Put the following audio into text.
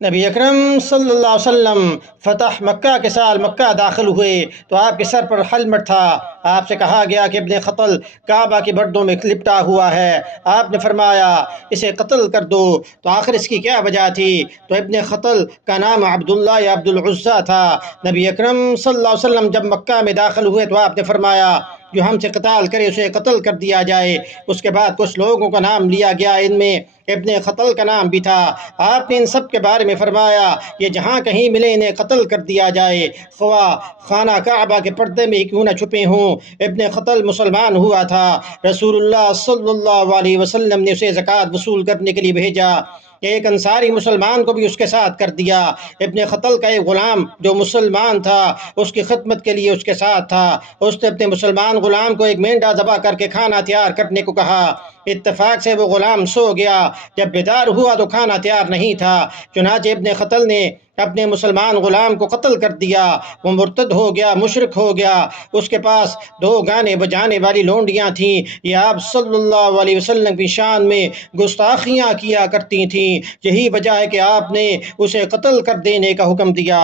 نبی اکرم صلی اللہ علیہ وسلم فتح مکہ کے سال مکہ داخل ہوئے تو آپ کے سر پر ہیلمٹ تھا۔ آپ سے کہا گیا کہ ابن خطل کعبہ کی بردوں میں لپٹا ہوا ہے۔ آپ نے فرمایا اسے قتل کر دو۔ تو آخر اس کی کیا وجہ تھی؟ تو ابن خطل کا نام عبداللہ یا عبد العزیٰ تھا۔ نبی اکرم صلی اللہ علیہ وسلم جب مکہ میں داخل ہوئے تو آپ نے فرمایا جو ہم سے قتال کرے اسے قتل کر دیا جائے۔ اس کے بعد کچھ لوگوں کا نام لیا گیا، ان میں ابن خطل کا نام بھی تھا۔ آپ نے ان سب کے بارے میں فرمایا یہ جہاں کہیں ملے انہیں قتل کر دیا جائے، خواہ خانہ کعبہ کے پردے میں کیوں نہ چھپے ہوں۔ ابن خطل مسلمان ہوا تھا۔ رسول اللہ صلی اللہ علیہ وسلم نے اسے زکوٰۃ وصول کرنے کے لیے بھیجا۔ ایک انصاری مسلمان کو بھی اس کے ساتھ کر دیا۔ ابن خطل کا ایک غلام جو مسلمان تھا اس کی خدمت کے لیے اس کے ساتھ تھا۔ اس نے اپنے مسلمان غلام کو ایک مینڈا ذبح کر کے کھانا تیار کرنے کو کہا۔ اتفاق سے وہ غلام سو گیا۔ جب بیدار ہوا تو کھانا تیار نہیں تھا۔ چنانچہ ابن خطل نے اپنے مسلمان غلام کو قتل کر دیا۔ وہ مرتد ہو گیا، مشرک ہو گیا۔ اس کے پاس 2 گانے بجانے والی لونڈیاں تھیں۔ یہ آپ صلی اللہ علیہ وسلم کی شان میں گستاخیاں کیا کرتی تھیں۔ یہی وجہ ہے کہ آپ نے اسے قتل کر دینے کا حکم دیا۔